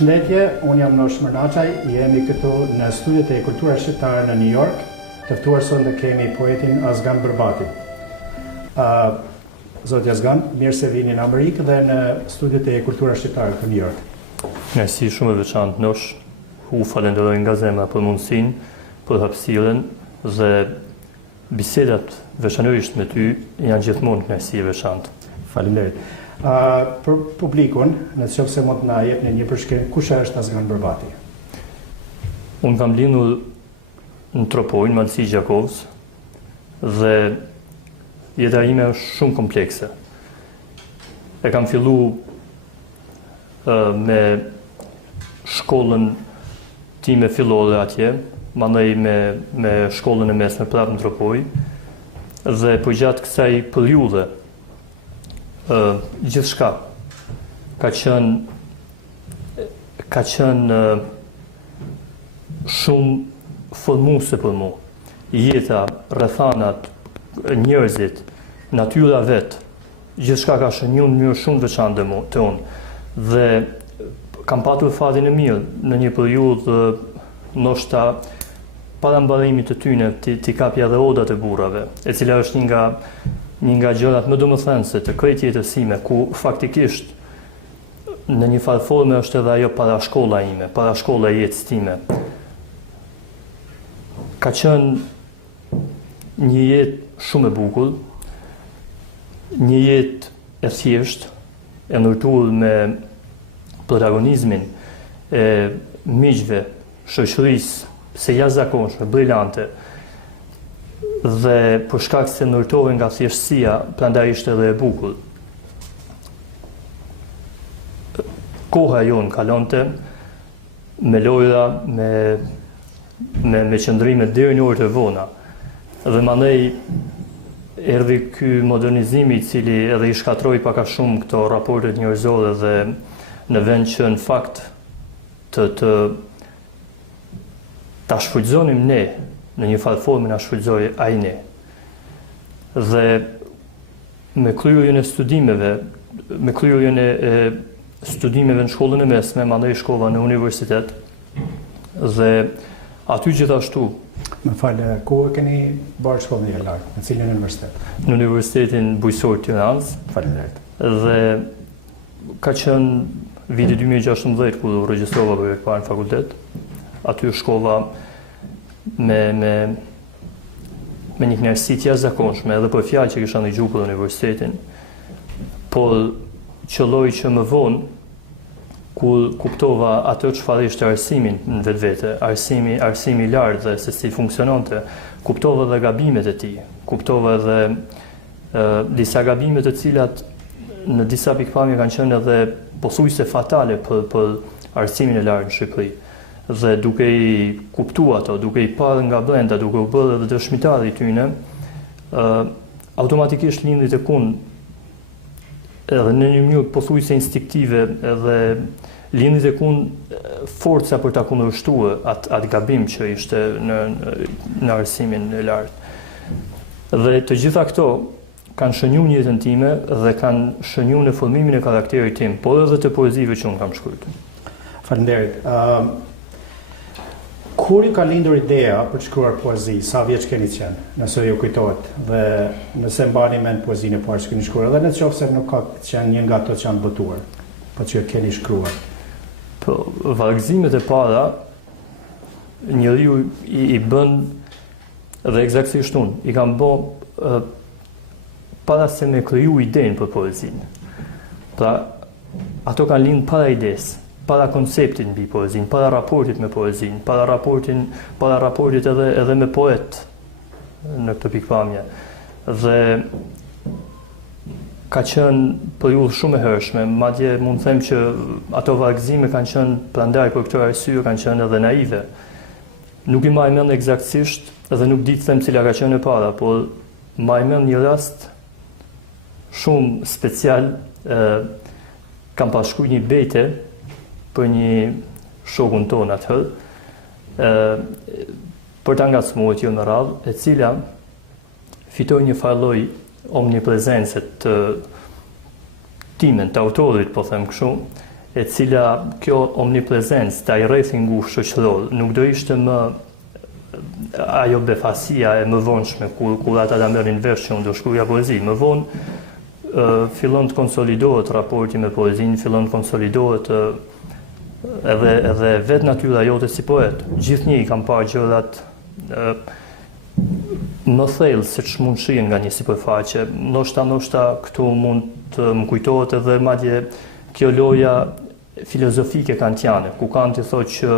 Përshëndetje, unë jam Nosh Mërnaqaj, jemi këtu në studiet e kulturës shqiptare në New York, të ftuar sonde kemi poetin Azgan Berbati. Zoti Azgan, mirë se vini në Amerikë dhe në studiet e kulturës shqiptare të New York. Mersi shumë e veçantë Nosh, u falenderoj nga zemra për mundësinë, për hapësirën dhe bisedat veçanërisht me ty janë gjithmonë kënaqësi e veçantë. Faleminderit. Për publikun, nëse mund na jepni një përshkrim, kush është Azgan Berbati? Unë kam lindur në Tropojnë, Malësi Gjakovës, dhe jeta ime është shumë komplekse. E kam fillu me shkollën time fillore atje, mandej me shkollën e mesme prapë në Tropojë, dhe për gjatë kësaj periudhe gjithçka ka qenë shumë formuese për mua. Jeta, rrethanat, njerëzit, natyra vetë, gjithçka ka shënuar në mënyrë shumë veçantë te unë. Dhe kam patur fatin e mirë në një periudhë ndoshta para mbarimit të tyne t'i kapja dhe odat e burrave, e cila është një nga gjërat më domethënëse të krejt jetës time, ku faktikisht në një farë forme është edhe ajo parashkolla ime, parashkolla e jetës time. Ka qenë një jetë shumë e bukur, një jetë e thjeshtë, e ndërtuar me protagonizmin e miqve, shoqërisë së jashtëzakonshme, brillante, dhe për shkak se ndërtohen nga thjeshtësia, prandaj ishte edhe e bukur. Koha jonë kalonte me lojra, me qëndrime deri në orët e vona. Dhe mandej erdhi ky modernizim i cili edhe i shkatroi pak a shumë këto raportet njerëzore dhe në vend që në fakt ta shfrytëzonim ne, në një farë formë na shfrytëzoi ai ne. Dhe me kryerjen e studimeve, studimeve në shkollën e mesme, mandej shkova në universitet, dhe aty gjithashtu. Më falë, ku e keni bërë shkollën e lartë, në cilin universitet? Në Universitetin Bujqësor Tiranës. Faleminderit. Dhe ka qenë viti 2016 kur u regjistrova për e parë në fakultet. Aty shkova me një kënaqësi të jashtëzakonshme edhe për fjalë që kisha ndëgjuar për universitetin, por qëlloi që më vonë, kur kuptova atë çfarë ishte arsimin në vetvete, arsimi i lartë dhe se si funksiononte, kuptova edhe gabimet e tij, kuptova edhe disa gabime të cilat në disa pikpamje kanë qenë edhe pothuajse fatale për arsimin e lartë në Shqipëri. Dhe duke i kuptuar ato, duke i parë nga brenda, duke u bërë edhe dëshmitar i tyne, automatikisht lindi tek unë edhe në një mënyrë pothuajse instiktive, edhe lindi tek unë forca për ta kundërshtuar atë gabim që ishte në arsimin e lartë. Dhe të gjitha këto kanë shënuar në jetën time dhe kanë shënuar në formimin e karakterit tim, por edhe të poezive që unë kam shkruar. Faleminderit. Kur ju ka lindur ideja për të shkruar poezi, sa vjeç keni qenë, nëse ju kujtohet, dhe nëse mbani mend poezinë e parë që keni shkruar, edhe nëse nuk ka qenë një nga ato që janë botuar, po që keni shkruar? Po, vargëzimet e para, njeriu i bën, dhe eksaktësisht unë, i kam bë para se me kriju idenë për poezinë. Pra, ato kanë lindur para idesë, para konceptit mbi poezinë, para raportit me poezinë, para raportit edhe me poet në këtë pikpamje. Dhe ka qenë periudhë shumë e hershme, madje mund të them që ato vargëzime kanë qenë prandaj për këtë arsye kanë qenë edhe naive. Nuk i mbaj mend eksaktësisht dhe nuk di të them cila ka qenë e para, por mbaj mend një rast shumë special. Kam pashkruar një bejte për një shokun ton atëherë, për ta ngacmuar jo në radhë, e cila fitoi një farë lloj omniprezence të timen, të autorit, po them kështu, e cila kjo omniprezencë të rrethin ngushtë shoqëror nuk do ishte më ajo befasia e më vonshme kur ata ta merrin vesh që unë do shkruaja poezi. Më vonë fillon të konsolidohet raporti me poezinë, fillon të konsolidohet edhe vetë natyra jote si poet. Gjithnjë kam parë gjërat më thellë se ç'mund shihen nga një sipërfaqe. Ndoshta këtu mund të më kujtohet edhe madje kjo loja filozofike kantiane, ku Kanti thotë që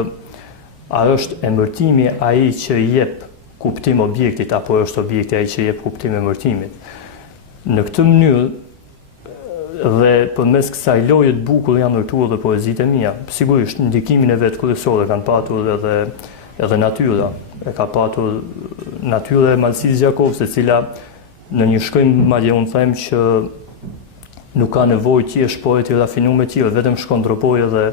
a është emërtimi ai që i jep kuptim objektit apo është objekti ai që i jep kuptim emërtimit. Në këtë mënyrë dhe përmes kësaj loje të bukur janë ndërtuar dhe poezitë e mia. Sigurisht ndikimin e vet kryesor kanë patur edhe natyra. E ka patur natyra e Malsis Gjakovës, e cila në një shkrim madje unë them që nuk ka nevojë të jesh poet i rafinuar të tillë, vetëm shkon ndropoj dhe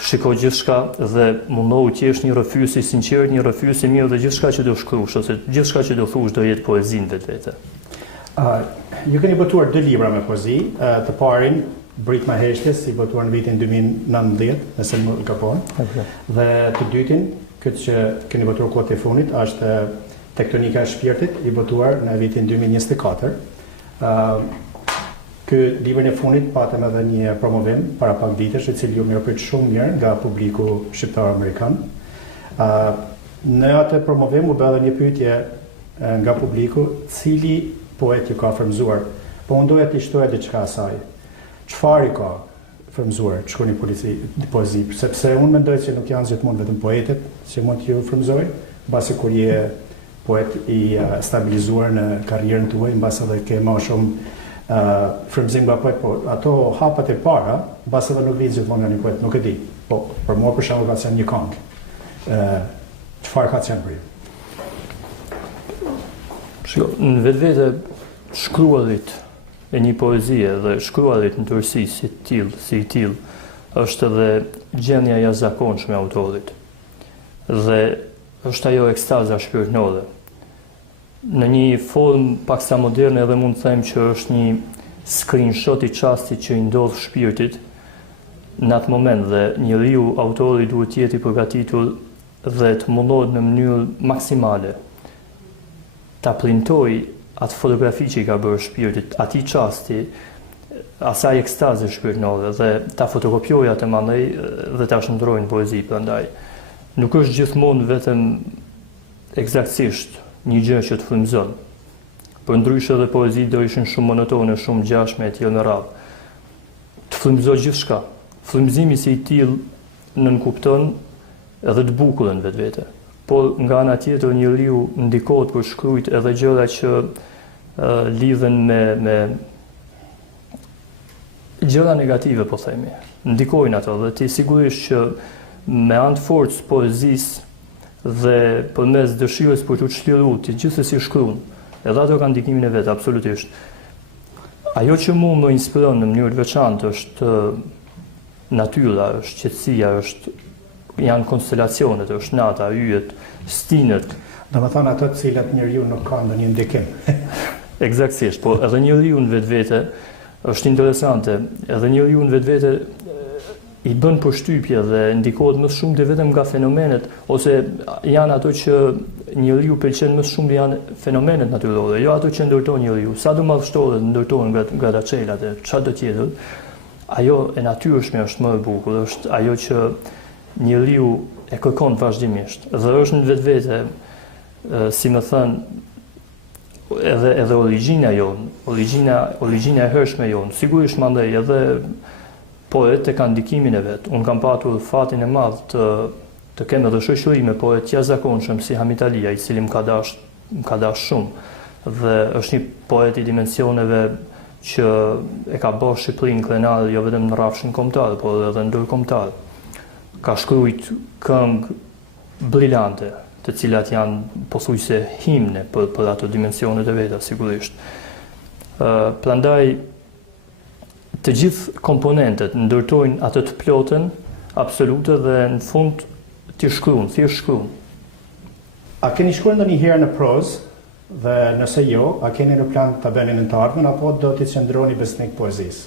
shiko gjithçka dhe mundohu të jesh një rrëfyes i sinqert, një rrëfyes i mirë dhe gjithçka që do shkruash ose gjithçka që do thuash do jetë poezinë vetvete. Ju keni botuar 2 libra me poezi, të parin Brit ma heshtjes, i botuar në vitin 2019, nëse më gabon, dhe të dytin, këtë që keni botuar kohët e fundit, është Tektonika e shpirtit, i botuar në vitin 2024. Ky librin e fundit patëm edhe një promovim para pak ditësh, i cili ju mirëprit shumë mirë nga publiku shqiptar amerikan. Në atë promovim u bë edhe një pyetje nga publiku, cili poet ju ka frymzuar, po unë doja t'i shtoja diçka asaj. Çfarë i ka frymzuar të shkruani poezi, sepse unë mendoj që nuk janë gjithmonë vetëm poetët që mund t'ju frymzojnë, mbasi kur je poet i stabilizuar në karrierën tuaj, mbasi edhe ke më shumë frymzim nga poet, po ato hapat e para, mbasi edhe nuk vjen gjithmonë nga një poet, nuk e di. Po për mua për shembull ka qenë një këngë. Çfarë ka qenë për ju? Në vetvete shkruarit e një poezie dhe shkruarit në tërësi si i tillë është edhe gjendja e jashtëzakonshme e autorit. Dhe është ajo ekstaza shpirtërore. Në një formë paksa moderne edhe mund të them që është një screenshot i çastit që i ndodh shpirtit në atë moment dhe njeriu autori duhet të jetë i përgatitur dhe të mundohet në mënyrë maksimale ta printoj atë fotografi që i ka bërë shpirtit, atij çasti, asaj ekstaze shpirtërore dhe ta fotokopjoj atë mandej dhe ta shndroj në poezi. Prandaj nuk është gjithmonë vetëm eksaktësisht një gjë që të frymëzon. Përndryshe edhe poezi do ishin shumë monotone, shumë ngjashme e tillë me radhë. Të frymëzoj gjithçka. Frymëzimi si i tillë nënkupton edhe të bukurën vetvete. Por nga ana tjetër njeriu ndikohet për shkruajt edhe gjëra që lidhen me gjëra negative, po themi. Ndikojnë ato dhe ti sigurisht që me anë të forcës poezisë dhe përmes dëshirës për të çliruar ti gjithsesi shkruan. Edhe ato kanë ndikimin e vet, absolutisht. Ajo që mua më inspiron në mënyrë të veçantë është natyra, është qetësia, janë konstelacionet, është nata, yjet, stinët. Domethënë ato të cilat njeriu nuk ka ndonjë ndikim. Eksaktësisht, po edhe njeriu në vetvete është interesante, edhe njeriu në vetvete i bën përshtypje dhe ndikohet më shumë dhe vetëm nga fenomenet, ose janë ato që njeriu pëlqen më shumë janë fenomenet natyrore, jo ato që ndërton njeriu. Sa do madhështore ndërtohen nga daçelat e çfarë do tjetër, ajo e natyrshme është më e bukur, është ajo që njeriu e kërkon vazhdimisht. Dhe është në vetvete, si më thënë, edhe origjina jonë, origjina e hershme jonë. Sigurisht mandej edhe poet e kanë ndikimin e vet. Unë kam patur fatin e madh të kem edhe shoqëri me poet të jashtëzakonshëm si Hamit Alia, i cili më ka dashur shumë dhe është një poet i dimensioneve që e ka bërë Shqipërinë krenar jo vetëm në rrafshin kombëtar, por edhe ndërkombëtar. Ka shkruajt këngë brillante, të cilat janë pothuajse himne për ato dimensionet e veta, sigurisht. Prandaj të gjithë komponentët ndërtojnë atë të plotën absolute dhe në fund ti shkruan, thjesht shkruan. A keni shkruar ndonjëherë në prozë dhe nëse jo, a keni në plan ta bëni në të ardhmen apo do t'i qëndroni besnik poezisë?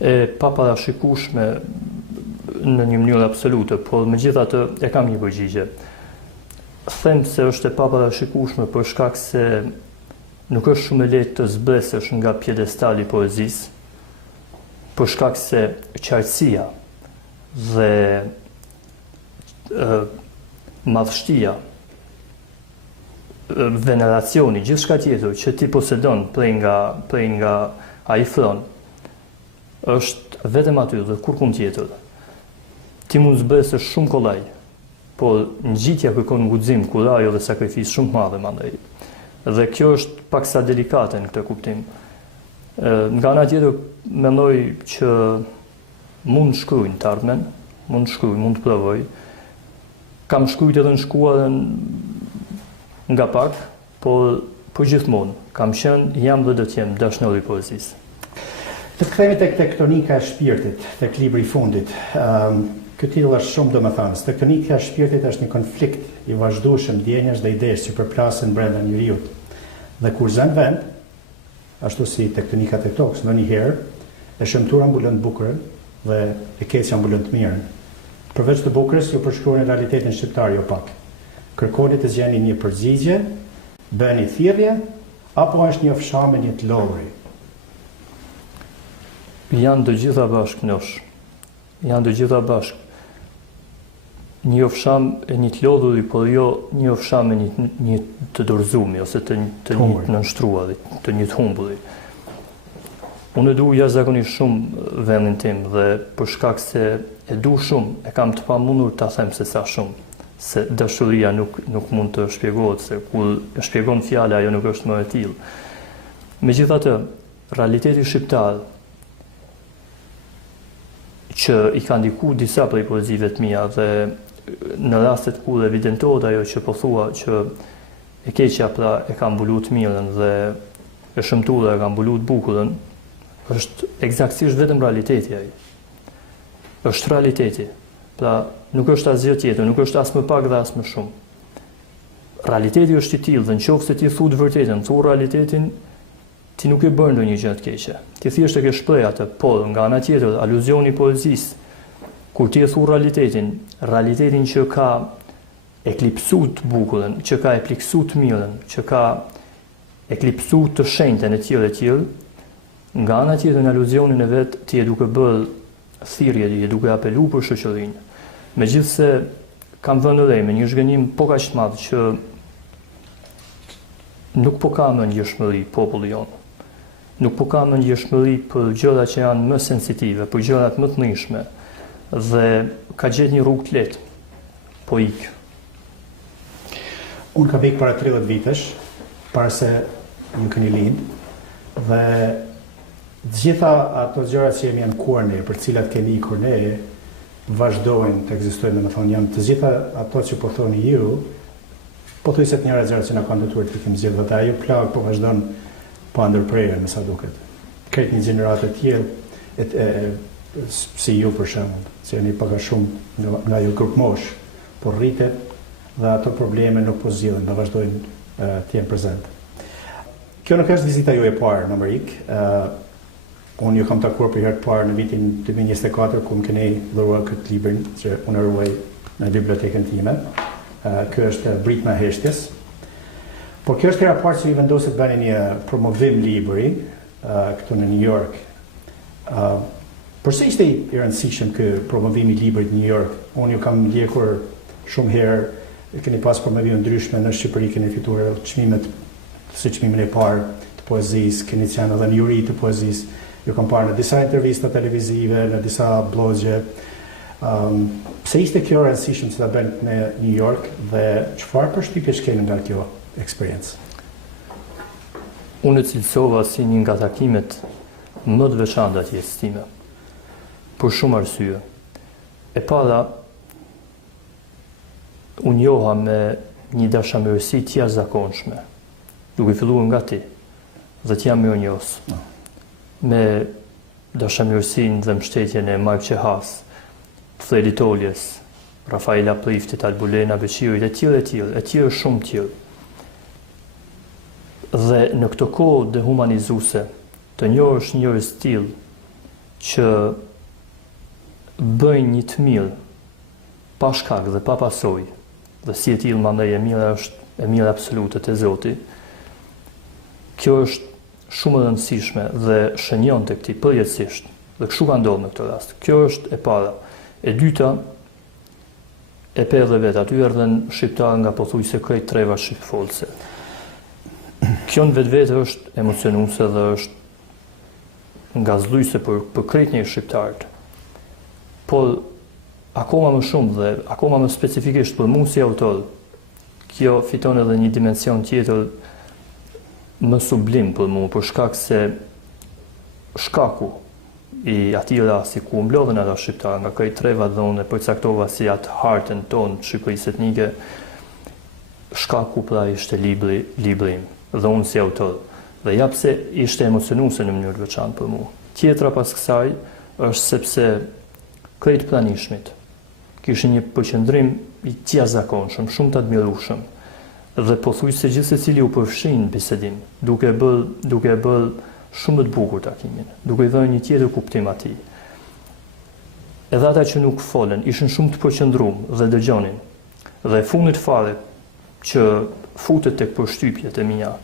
e paparashikueshme në një mënyrë absolute, por megjithatë e kam një përgjigje. Them se është e paparashikueshme për shkak se nuk është shumë e lehtë të zbresësh nga pjedestali i poezisë, për shkak se qartësia dhe madhështia, veneracioni, gjithçka tjetër që ti posedon prej nga ai thron, është vetëm aty dhe kurkund tjetër. Ti mund zbresësh shumë kollaj, por ngjitja kërkon guxim, kurajo dhe sakrificë shumë të madhe mandej. Dhe kjo është paksa delikate në këtë kuptim. Nga ana tjetër mendoj që mund shkruaj të ardhmen, mund të provoj. Kam shkruajtur edhe në shkuarën nga pak, por gjithmonë kam qenë, jam dhe do të jem dashnor i poezisë. Të kthehemi tek tektonika e shpirtit, tek libri i fundit. Ky titull është shumë domethënës. Tektonika e shpirtit është një konflikt i vazhdueshëm ndjenjash dhe idesh që përplasen brenda njeriu. Dhe kur zën vend, ashtu si tektonika e tokës, ndonjëherë e shëmtura mbulon të bukurën dhe e keqja mbulon të mirën. Përveç të bukurës, ju përshkruani realitetin shqiptar jo pak. Kërkoni të zgjeni një përgjigje, bëni thirrje, apo është një fshamë, një të lodhuri? Janë të gjitha bashkë nosh. Janë të gjitha bashkë. Një ofsham e një të lodhuri, por jo një ofsham e një të dorëzumi, ose të një të nënshtruar, të një të humbulli. Unë e du jashtëzakonisht shumë vendin tim dhe për shkak se e du shumë, e kam të pamundur ta them se sa shumë, se dashuria nuk mund të shpjegohet, se kur e shpjegon fjala ajo nuk është më e tillë. Megjithatë, realiteti shqiptar që i ka ndikuar disa prej poezive të mia dhe në rastet kur evidentohet ajo që po thua që e keqja pra e ka mbuluar të mirën dhe e shëmtuara e ka mbuluar të bukurën, është eksaktësisht vetëm realiteti ai. Është realiteti. Pra nuk është asgjë tjetër, nuk është as më pak dhe as më shumë. Realiteti është i tillë dhe nëse ti thu të vërtetën, thu realitetin, ti nuk e bën ndonjë gjë të keqe. Ti thjesht e ke shpreh atë, por nga ana tjetër, aluzioni i poezisë, kur ti e thu realitetin që ka eklipsuar të bukurën, që ka eklipsuar të mirën, që ka eklipsuar të shenjtën e tillë, nga ana tjetër në aluzionin e vet ti e duke bërë thirrje, ti e duke apelu për shoqërinë. Megjithse kam vënë re me një zhgënjim po kaq të madh që nuk po ka më ndjeshmëri populli jonë. Nuk po ka më ndjeshmëri për gjëra që janë më sensitive, për gjërat më të ndryshme dhe ka gjetë një rrugë të lehtë, po ik. Unë kam ikë para 30 vitesh, para se ju keni lind, dhe të gjitha ato gjërat që jemi ankuar ne, për cilat kemi ikur ne, vazhdojnë të ekzistojnë, domethënë janë të gjitha ato që po thoni ju, pothuajse të njëra gjëra që na kanë detyruar të kemi zgjedhur, dhe ajo plagë po vazhdon pa ndërprerje, me sa duket. Këtë një gjeneratë të tjerë, si ju për shembull, që jeni pak a shumë nga ju grup mosh, por rritet dhe ato probleme nuk po zgjidhen, dhe vazhdojnë të jenë prezent. Kjo nuk është vizita ju e parë në Amerikë. Unë ju kam takuar për herë të parë në vitin 2024, ku më keni dhuruar këtë librin që unë ruaj në bibliotekën time. Kjo është Britma e Heshtjes. Por kjo është hera e parë që ju vendoset bëni një promovim libri këtu në New York. Përse ishte i rëndësishëm ky promovim i librit në New York? Unë ju kam ndjekur shumë herë, keni pas promovime ndryshme në Shqipëri, keni fituar çmimet, si çmimin e parë të poezisë, keni qenë edhe në juri të poezisë. Ju kam parë në disa intervista televizive, në disa blogje. Pse ishte kjo rëndësishëm që ta bëni në New York dhe çfarë përshtypjesh keni nga kjo eksperiencë? Unë e cilësova si një nga takimet më të veçanta të jetës time, për shumë arsye. E para, unë njoha me një dashamirësi të jashtëzakonshme, duke filluar nga ti, dhe t'jam mirënjohës. Me dashamirësinë dhe mbështetjen e Mark Qehas, Fledi Toljes, Rafaela Priftit, Albulena Beqirit, e tjerë shumë tjerë. Dhe në këtë kohë dehumanizuese, të njohësh njerëz të tillë që bëjnë një të mirë pa shkak dhe pa pasojë, dhe si e tillë mandej e mirë absolute te Zoti. Kjo është shumë e rëndësishme dhe shënjon tek ti përjetësisht. Dhe kështu ka ndodhur në këtë rast. Kjo është e para. E dyta, e pedhe vetë, aty erdhen shqiptarë nga pothuajse krejt treva shqipfolse. Kjo në vetvete është emocionuese dhe është ngazëlluese për krejt një shqiptarët. Por akoma më shumë dhe akoma më specifikisht për mua si autor, kjo fiton edhe një dimension tjetër më sublim për mua, për shkak se shkaku i atij rasti ku mblodhen ata shqiptarë nga krejt treva dhe unë përcaktova si atë hartën tonë Shqipërisë etnike, shkaku pra ishte libri im dhe unë si autor. Dhe ja pse ishte emocionuese në mënyrë të veçantë për mua. Tjetra pas kësaj është sepse krejt pranishmit kishin një përqendrim i jashtëzakonshëm, shumë të admirueshëm. Dhe pothuajse gjithë secili u përfshin në bisedim, duke bërë shumë të bukur takimin, duke i dhënë një tjetër kuptim atij. Edhe ata që nuk folën ishin shumë të përqendruar dhe dëgjonin. Dhe e fundit fare që futet tek përshtypjet e mia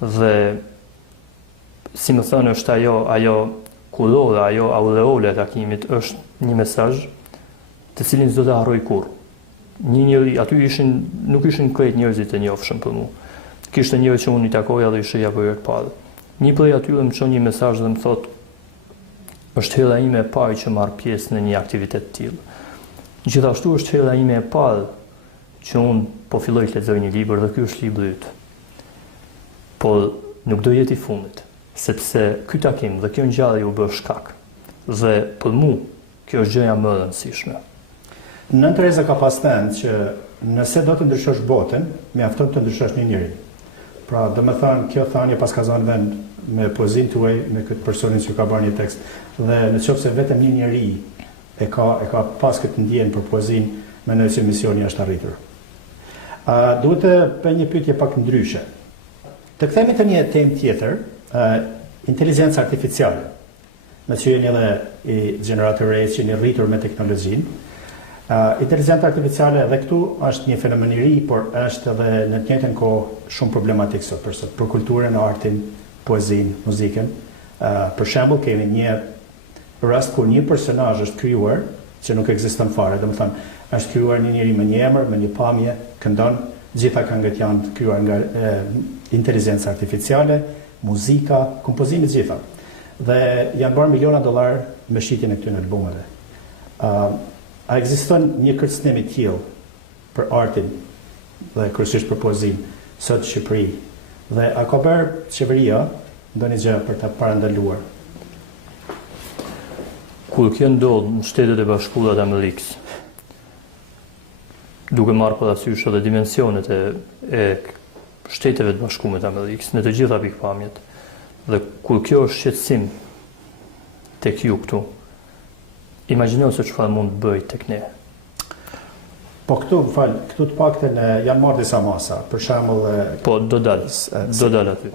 dhe si më thënë është ajo kurore, ajo aureole e takimit është një mesazh të cilin s'do ta harroj kurrë. Një njeri aty nuk ishin krejt njerëzit e njohshëm për mua. Kishte njerëz që unë i takoja dhe i shehja për herë të parë. Një prej atyre më çon një mesazh dhe më thotë, është hera ime e parë që marr pjesë në një aktivitet të tillë. Gjithashtu është hera ime e parë që unë po filloj të lexoj një libër dhe ky është libri yt. Por nuk do jetë i fundit, sepse ky takim dhe kjo ngjarje u bë shkak. Dhe për mua kjo është gjëja më e rëndësishme. Nën Tereza ka pas thënë që nëse do të ndryshosh botën, mjafton të ndryshosh një njeri. Pra, do me thënë, kjo thanje pas ka zonë vend me poezinë tuaj, me këtë personin që ka bërë një tekst. Dhe në qoftë se vetëm një njeri e ka pas këtë ndjen për poezinë, mendoj se misioni është arritur. Duhet të bëj një pyetje pak ndryshe. Të kthehemi te një temë tjetër, inteligjenca artificiale. Me që jeni edhe i gjeneratorëve që jeni rritur me teknologjinë. Inteligjenca artificiale edhe këtu është një fenomen i ri, por është edhe në të njëjtën kohë shumë problematik sot për kulturën, artin, poezinë, muzikën. Për shembull, kemi një rast kur një personazh është krijuar që nuk ekziston fare, domethënë është krijuar një njeri me një emër, me një pamje, këndon, gjitha këngët janë të krijuar nga inteligjenca artificiale, muzika, kompozimi gjitha. Dhe janë bërë miliona dollar me shitjen e këtyre albumeve. A ekziston një kërcënim i tillë për artin dhe kryesisht për poezinë sot në Shqipëri? Dhe a ka bërë qeveria ndonjë gjë për ta parandaluar? Kur kjo ndodh në Shtetet e Bashkuara të Amerikës, duke marrë parasysh edhe dimensionet e Shteteve të Bashkuara të Amerikës në të gjitha pikpamjet, dhe kur kjo është shqetësim tek ju këtu, imagjino se çfarë mund të bëj tek ne. Po këtu të paktën janë marrë disa masa, për shembull po do dal aty.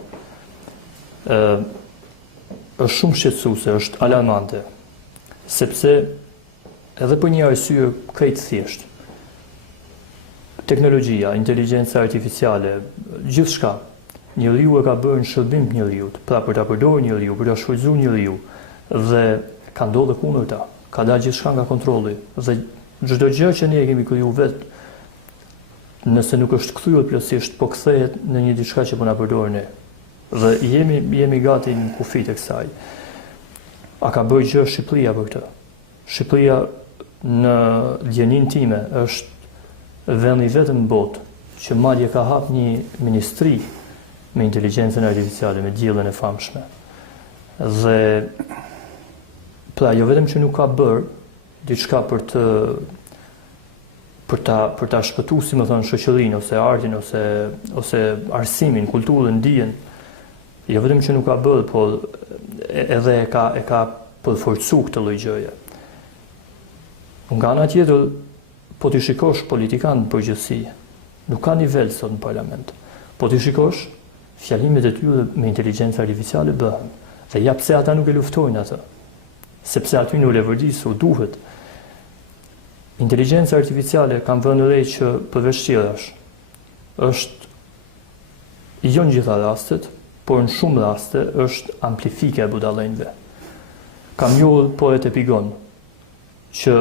Është shumë shqetësuese, është alarmante, sepse edhe për një arsye krejt thjesht. Teknologjia, inteligjenca artificiale, gjithçka, njeriu e ka bërë në shërbim të njeriut, pra për ta përdorur njeriu, për ta shfrytzuar njeriu, dhe ka ndodhur kundërta. Ka dalë gjithçka nga kontrolli dhe çdo gjë që ne e kemi krijuar vetë, nëse nuk është kthyer plotësisht, po kthehet në një diçka që po na përdorin ne. Dhe jemi gati në kufi të kësaj. A ka bërë gjë Shqipëria për këtë? Shqipëria në djenin time është vendi vetëm në botë që madje ka hap një ministri me inteligjencën artificiale, me diellën e famshme. Dhe pra, jo vetëm që nuk ka bërë diçka për ta shpëtuar, si më thon, shoqërinë ose artin ose arsimin, kulturën, dijen. Jo vetëm që nuk ka bërë, por edhe e ka përforcuar këtë lloj gjëje. Nga ana tjetër, po ti shikosh politikanë në përgjithësi, nuk ka nivel sot në parlament. Po ti shikosh, fjalimet e tyre me inteligjencë artificiale bëhen. Dhe ja pse ata nuk e luftojnë atë. sepse aty në levërdisur duhet. Inteligjenca artificiale kam vënë re që përveç tjerash, është jo në gjitha rastet, por në shumë raste është amplifike e budallënjve. Kam njohur poet Epigon që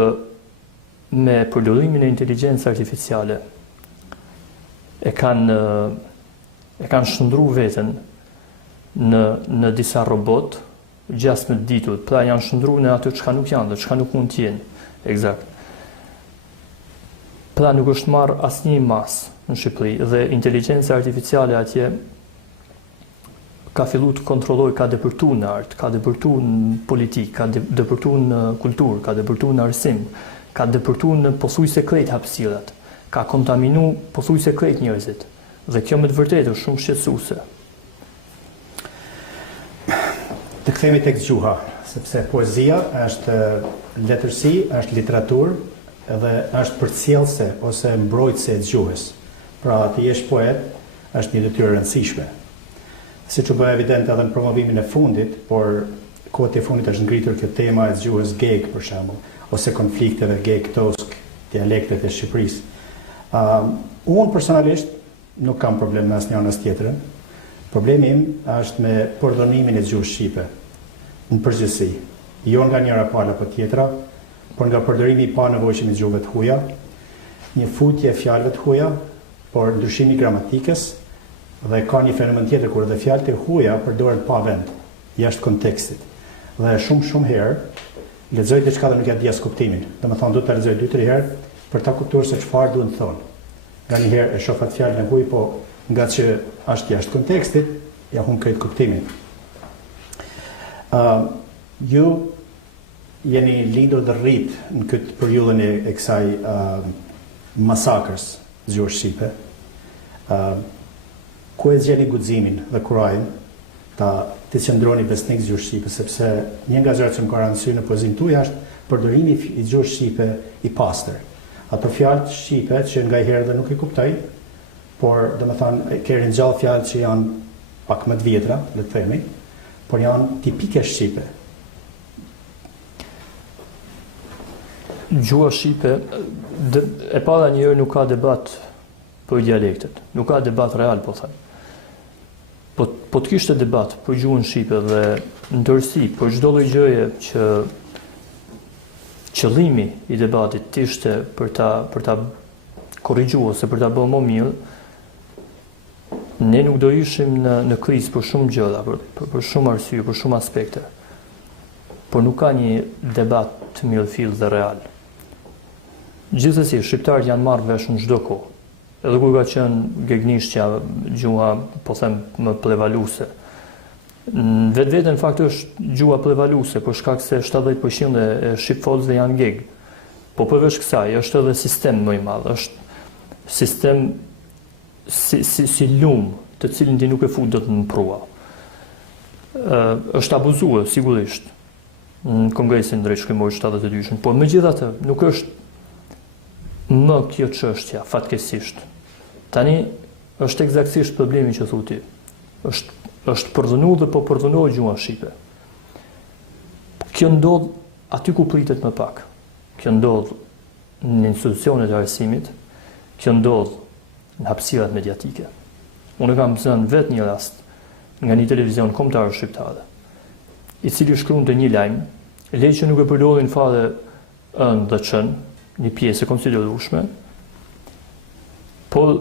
me përdorimin e inteligjencës artificiale e kanë shndruar veten në disa robot 16 ditur, pra janë shndruar në ato çka nuk janë dhe çka nuk mund të jenë. Eksakt. Pra nuk është marrë asnjë mas në Shqipëri dhe inteligjenca artificiale atje ka filluar të kontrollojë, ka depërtuar në art, ka depërtuar në politikë, ka depërtuar në kulturë, ka depërtuar në arsim, ka depërtuar në pothuajse krejt hapësirat, ka kontaminuar pothuajse krejt njerëzit. Dhe kjo me të vërtetë është shumë shqetësuese. Të kthehemi tek gjuha, sepse poezia është letërsi, është literaturë dhe është përcjellse ose mbrojtëse e gjuhës. Pra të jesh poet është një detyrë e rëndësishme. Siç u bë evident edhe në promovimin e fundit, por kohët e fundit është ngritur kjo tema e gjuhës geg për shembull, ose konflikteve geg-tosk, dialektet e Shqipërisë. Unë personalisht nuk kam problem me asnjën as tjetrën. Problemi im është me përdorimin e gjuhës shqipe në përgjithësi, jo nga njëra palë apo tjetra, por nga përdorimi i panevojshëm i gjuhëve të huaja, një futje e fjalëve të huaja, por ndryshimi i gramatikës, dhe ka një fenomen tjetër kur edhe fjalët e huaja përdoren pa vend, jashtë kontekstit. Dhe shumë herë lexoj diçka dhe nuk ja di as kuptimin. Domethënë duhet ta lexoj 2-3 herë për ta kuptuar se çfarë duhet të thonë. Nganjëherë e shoh atë fjalën e huaj, po nga që është jashtë kontekstit, ja humb krejt kuptimin. Ju jeni lindur dhe rrit në këtë periudhën e kësaj masakrës gjuhës shqipe. Ku e zgjeni guximin dhe kurajin të qëndroni besnik gjuhës shqipe, sepse një nga gjërat që më ka rënë sy në poezinë tuaj është përdorimi i gjuhës shqipe i pastër. Ato fjalë shqipe që nganjëherë dhe nuk i kuptoj, por domethënë ke ringjall fjalë që janë pak më të vjetra, le të themi, por janë tipike shqipe. Gjuha shqipe, e para njëherë nuk ka debat për dialektet, nuk ka debat real, po them. Po të kishte debat për gjuhën shqipe dhe ndërsi për çdo lloj gjëje që qëllimi i debatit ishte për ta korrigjuar ose për ta bërë më mirë, ne nuk do ishim në krizë për shumë gjëra, për shumë arsye, për shumë aspekte. Por nuk ka një debat të mirëfill dhe real. Gjithsesi, shqiptarët janë marrë vesh në çdo kohë. Edhe kur ka qenë gegnishtja, gjuha, po them, më prevaluese. Në vetvete në fakt është gjuha prevaluese, për shkak se 70% e shqipfolësve janë geg. Po përveç kësaj, është edhe sistem më i madh, është sistem si lumë, të cilin ti nuk e fut dot në prua. Është abuzuar sigurisht në Kongresin Drejtshkrimor 72-shën, por megjithatë nuk është më kjo çështja fatkeqësisht. Tani është eksaktësisht problemi që thotë ti. Është përdhënuar dhe po përdhënohet gjuha shqipe. Kjo ndodh aty ku pritet më pak. Kjo ndodh në institucionet e arsimit, kjo ndodh në hapësirat mediatike. Unë kam zënë vetë një rast nga një televizion kombëtar shqiptar, i cili shkruante një lajm, lejë që nuk e përdorin fare ën dhe çën, një pjesë e konsiderueshme, por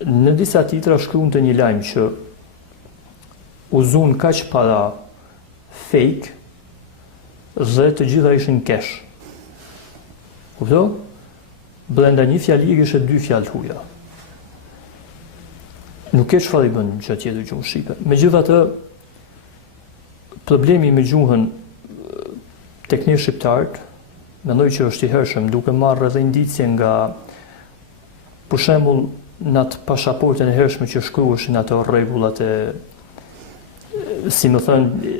në disa titra shkruante një lajm që u zun kaq para fake dhe të gjitha ishin cash. Kupto? Brenda një fjali kishte 2 fjalë të huaja. Nuk e çfarë i bën që tjetër gjuhën shqipe. Megjithatë, problemi me gjuhën tek ne shqiptarët, mendoj që është i hershëm, duke marrë edhe indicje nga, për shembull, në atë pasaportën e hershme që shkruheshin ato rregullat e, si më thënë,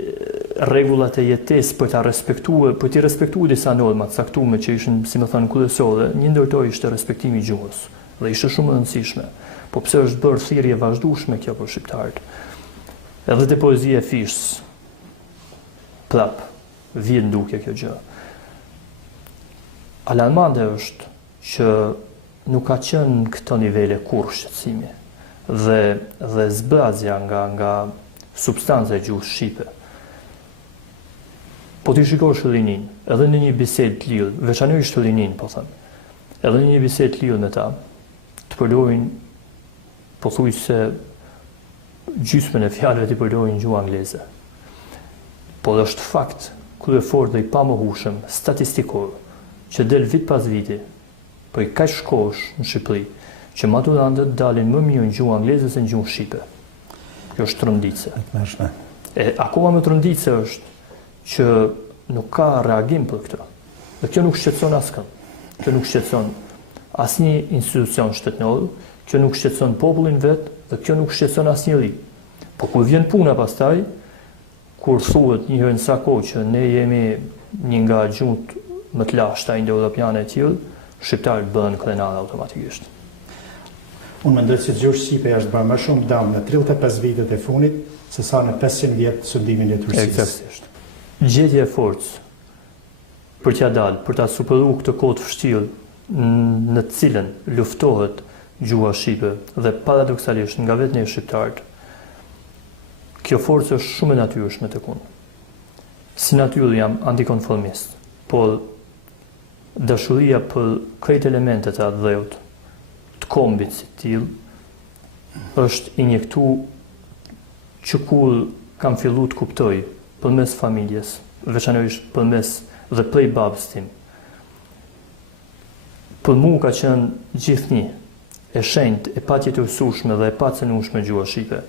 rregullat e jetesë për ta respektuar, për të respektuar disa norma të caktuara që ishin, si më thënë, kryesore, një ndër to ishte respektimi i gjuhës dhe ishte shumë e rëndësishme. Po pse është bërë thirrje vazhdueshme kjo për shqiptarët? Edhe te poezia e Fishës. Prap, vjen ndukje kjo gjë. Alarmante është që nuk ka qenë në këto nivele kurrë shqetësimi dhe zbrazja nga substanca e gjuhës shqipe. Po ti shikosh Shëllinin, edhe në një bisedë të lidhur, veçanërisht Shëllinin, po them, edhe në një bisedë të lidhur me ta, të përdorin pothuajse gjysmën e fjalëve të përdorin në gjuhë angleze. Por është fakt kryesor dhe i pamohueshëm statistikor që del vit pas viti, për kaq shkosh në Shqipëri, që maturantët dalin më mirë në gjuhë angleze se në gjuhë shqipe. Kjo është tronditse. E akoma më tronditse është që nuk ka reagim për këtë. Dhe kjo nuk shqetëson askënd. Kjo nuk shqetëson asnjë institucion shtetëror, kjo nuk shqetëson popullin vet, dhe kjo nuk shqetëson asnjëri. Po kur vjen puna pastaj, kur thuhet një herë në sa kohë që ne jemi një nga gjuhët më të lashta indo-europiane e tillë, shqiptarët bëhen krenar automatikisht. Unë mendoj se gjuhë shqipe është bërë më shumë dëm në 35 vitet e fundit se sa në 500 vjet sundimin e Turqisë. Eksaktësisht. Gjetje e forcë për t'ia dalë, për ta superuar këtë kohë të vështirë në të cilën luftohet gjuha shqipe dhe paradoksalisht nga vetë ne shqiptarët, kjo forcë është shumë e natyrshme tek unë. Si natyrë jam antikonformist, por dashuria për krejt elementet e atë dheut, të kombit si tillë, është injektu që kur kam fillu të kuptoj përmes familjes, veçanërisht përmes dhe prej babës tim. Për mua ka qenë gjithnjë e shenjtë, e patjetërsueshme dhe e pacënueshme gjuha shqipe.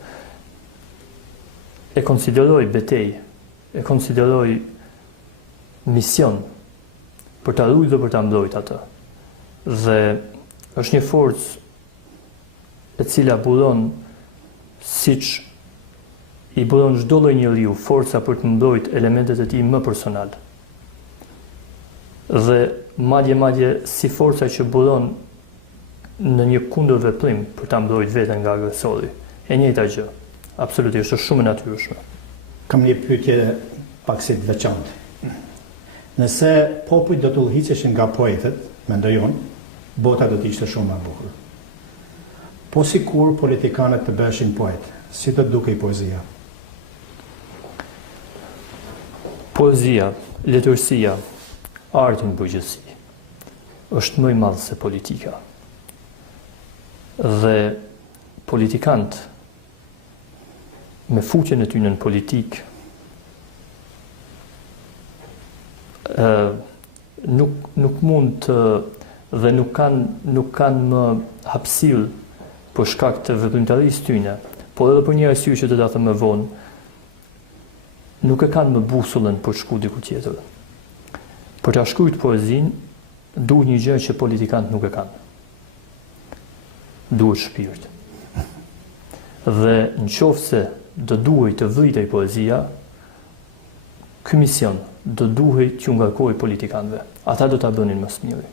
E konsideroj betejë, e konsideroj mision për ta ruajtur dhe për ta mbrojtur atë. Dhe është një forcë e cila buron siç i buron çdo lloj njeriu forca për të mbrojtur elementet e tij më personal. Dhe madje si forca që buron në një kundërveprim për ta mbrojtur veten nga agresori. E njëjta gjë. Absolutisht është shumë e natyrshme. Kam një pyetje pak si të veçantë. Nëse popujt do të udhëhiqeshin nga poetët, mendoj unë, bota do të ishte shumë më e bukur. Po sikur politikanët të bëheshin poet, si do të dukej poezia? Poezia, letërsia, arti në përgjithësi, është më i madh se politika. Dhe politikanët me fuqen e tyre në politikë nuk mund të dhe nuk kanë më hapësirë për shkak të veprimtarisë tyre, por edhe për një arsye që do ta them më vonë, nuk e kanë më busullën për të shkuar diku tjetër. Për ta shkruar poezinë, duhet një gjë që politikanët nuk e kanë. Duhet shpirt. Dhe nëse do duhej të vritej poezia, ky mision do duhej t'ju ngarkojë politikanëve. Ata do ta bënin më së miri.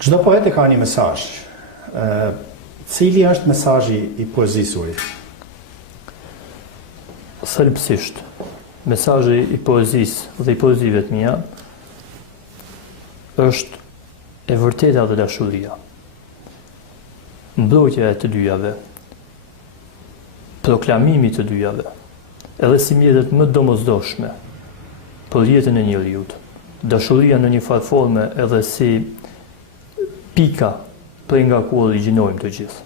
Çdo poet e ka një mesazh. Cili është mesazhi i poezisë suaj? Thelbësisht, mesazhi i poezisë dhe i poezive të mia është e vërteta dhe dashuria. Mbrojtja e të dyjave, proklamimi të dyjave, edhe si mjetet më domosdoshme për jetën e njeriut. Dashuria në një farë forme edhe si pika prej nga ku origjinojmë të gjithë.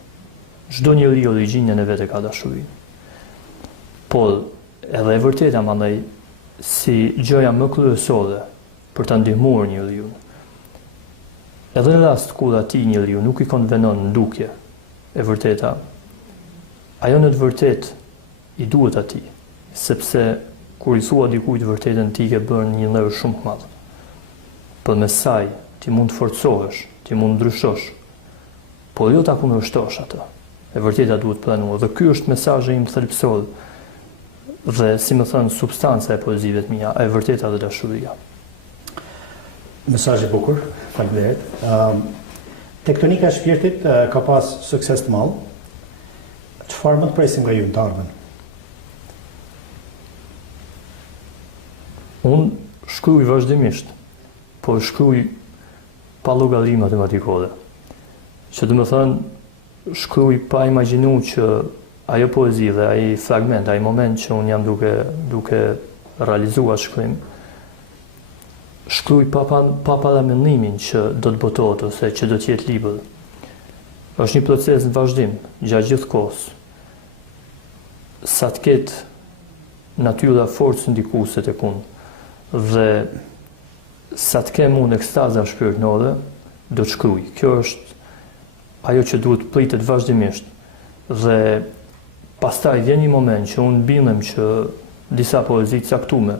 Çdo njeri origjinën e vet e ka dashurinë. Por edhe e vërteta mandaj si gjëja më kryesore për ta ndihmuar njeriu. Edhe në rast kur atij njeriu nuk i konvenon ndukje, e vërteta, ajo në të vërtetë i duhet atij, sepse kur i thua dikujt vërtetën ti ke bërë një ndër shumë të madh. Përmes saj ti mund të forcohesh, ti mund të ndryshosh, por jo ta kundërshtosh atë. E vërteta duhet pranuar dhe ky është mesazhi im thelbësor dhe si më thënë substanca e poezive të mia, e vërteta dhe dashuria. Mesazh i bukur, faleminderit. Tektonika e shpirtit ka pas sukses të madh. Çfarë mund të presim nga ju në të ardhmen? Unë shkruaj vazhdimisht, po shkruaj pa llogari matematikore. Që do të thënë, shkruaj pa imagjinu që ajo poezi dhe ai fragment, ai moment që unë jam duke realizuar shkrim, shkruaj pa paramendimin që do të botohet ose që do të jetë libër. Është një proces në vazhdim, gjatë gjithë kohës. Sa të ketë natyra forcë ndikuese tek unë dhe sa të kem unë ekstaza shpirtërore, do të shkruaj. Kjo është ajo që duhet pritet vazhdimisht. Dhe pastaj vjen një moment që unë bindem që disa poezi të caktuara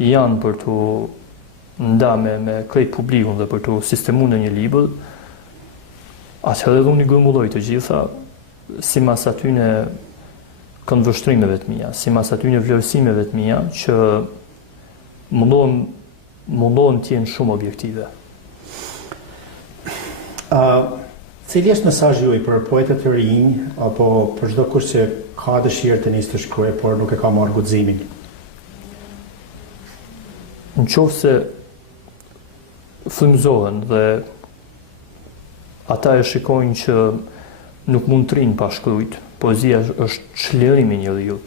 janë për të ndarë me krejt publikun dhe për të sistemuar në një libër, atëherë unë i grumulloj të gjitha sipas atyne këndvështrimeve të mia, sipas atyne vlerësimeve të mia që mundohen të jenë shumë objektive. Cili është mesazhi juaj për poetët e rinj apo për çdo kush që ka dëshirë të nisë të shkruajë, por nuk e ka marrë guximin? Nëse frymëzohen dhe ata e shikojnë që nuk mund të rinë pa shkruajt, poezia është çlirim i njeriu,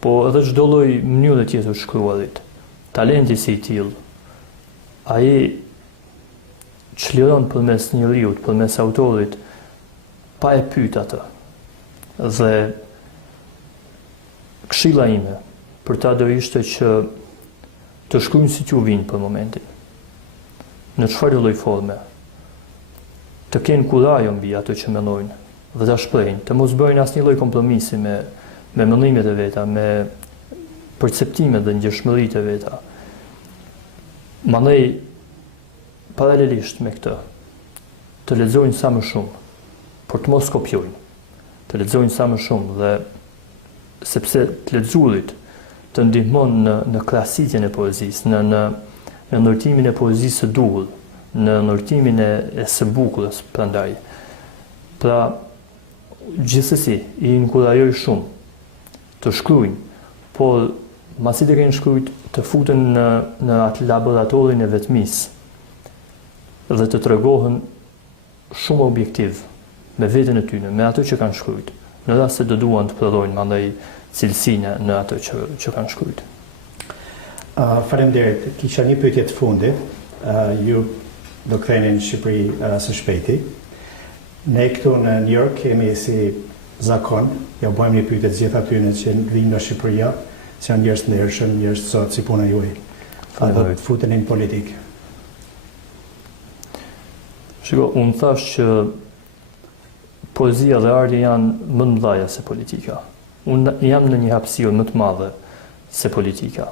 po edhe çdo lloj mënyre tjetër shkruarit. Talenti si i tillë, ai çliron përmes njeriu, përmes autorit, pa e pyet atë. Dhe këshilla ime për ta do ishte që të shkruajnë si t'ju vinë për momentin. Në çfarë lloj forme. Të kenë kurajo mbi ato që mendojnë dhe ta shprehin, të mos bëjnë asnjë lloj kompromisi me mendimet e veta, me perceptimet dhe ngjeshmëritë e veta. Mandej paralelisht me këtë, të lexojnë sa më shumë, por të mos kopjojnë. Të lexojnë sa më shumë dhe sepse të lexuarit të ndihmon në krahasitjen e poezisë, në ndërtimin e poezisë së duhur, në ndërtimin e së bukurës prandaj. Pra, gjithsesi i inkurajoj shumë të shkruajnë, por masi të kenë shkruajt të futen në atë laboratorin e vetmisë dhe të tregohen shumë objektiv me veten e tyre, me ato që kanë shkruajt. Në rast se do duan të prodhojnë mandej cilësinë në ato që kanë shkruajt. Faleminderit. Kisha një pyetje të fundit. Ju do ktheheni në Shqipëri së shpejti. Ne këtu në New York kemi si zakon, ja bëjmë një pyetje të gjitha atyre që vinë në Shqipëri, që janë njerëz të ndershëm, njerëz të sot si puna juaj. Do të futeni në politikë. Shiko, unë thash që poezia dhe arti janë më të mëdha se politika. Unë jam në një hapësirë më të madhe se politika.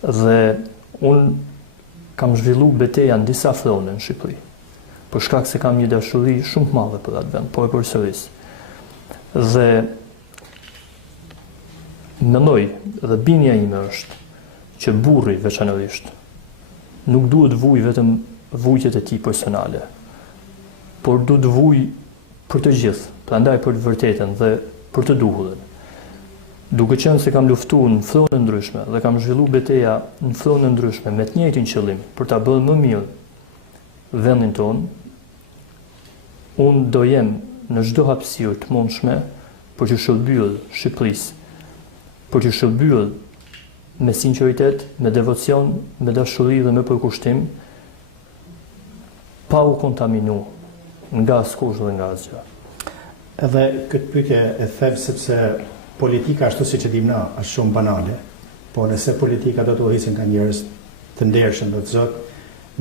Dhe unë kam zhvillu betejën në disa frone në Shqipëri. Për shkak se kam një dashuri shumë të madhe për atë vend, po e përsëris. Dhe mendoj dhe bindja ime është që burri veçanërisht nuk duhet vuj vetëm vujtjet e tij personale, por duhet vuj për të gjithë, prandaj për të vërtetën dhe për të duhurën. Duke qenë se kam luftuar në frone ndryshme dhe kam zhvilluar betejë në frone ndryshme me të njëjtin qëllim, për ta bërë më mirë vendin tonë, unë do jem në çdo hapësirë të mundshme për të shërbyer Shqipërisë, për të shërbyer me sinqeritet, me devocion, me dashuri dhe me përkushtim, pa u kontaminu nga askush dhe nga asgjë. Edhe këtë pyetje e them sepse politika ashtu siç e dim na është shumë banale, po nëse politika do të udhëhiqen nga njerëz të ndershëm, do të thotë,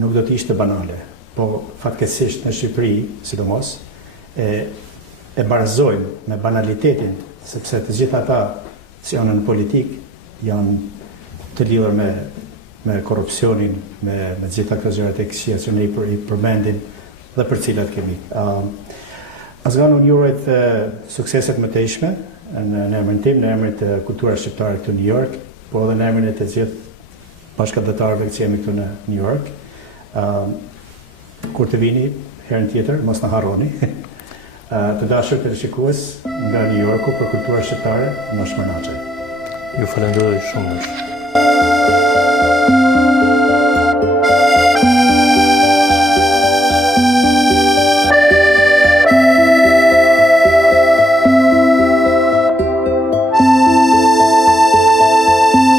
nuk do të ishte banale. Po fatkeqësisht në Shqipëri, sidomos, e barazojmë me banalitetin, sepse të gjithë ata që janë në politikë janë të lidhur me korrupsionin, me gjitha këto gjërat e këqija që ne i përmendim dhe për cilat kemi. Asgan unë jurojt sukseset më të ishme në emrin tim, në emrin të kulturës shqiptare këtu në New York, po edhe në emrin e të gjithë bashkëdhetarëve që jemi këtu në New York. Kur të vini herën tjetër, mos na harroni. Të dashur të shikues nga New Yorku për kulturën shqiptare, në Shmërnaçaj. Ju falenderoj shumë.